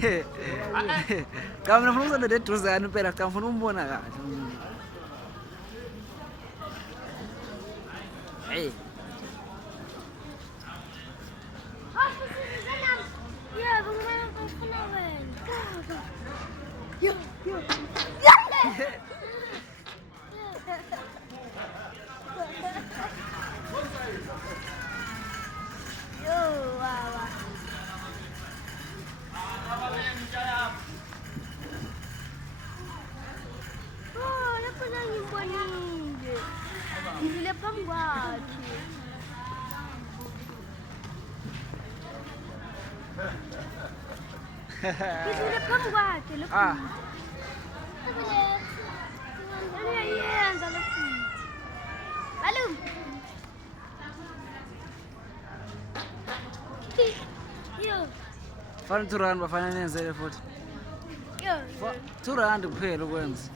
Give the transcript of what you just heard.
Cha mina ngifuna ukusondela eduzane impela, cha ngifuna umbona kahle. Hey. Yebo, ngifuna wena. Yo. Yo, wawa. Oh, lapho ngibonile. Ngidlule phambi kwakhe. Ngidlule phambi kwakhe lapho. Ah. Uyayenza lapho. Balum. Yo. Fana 2 rand bafana nenzele futhi. Yo. 2 rand kuphela ukwenza.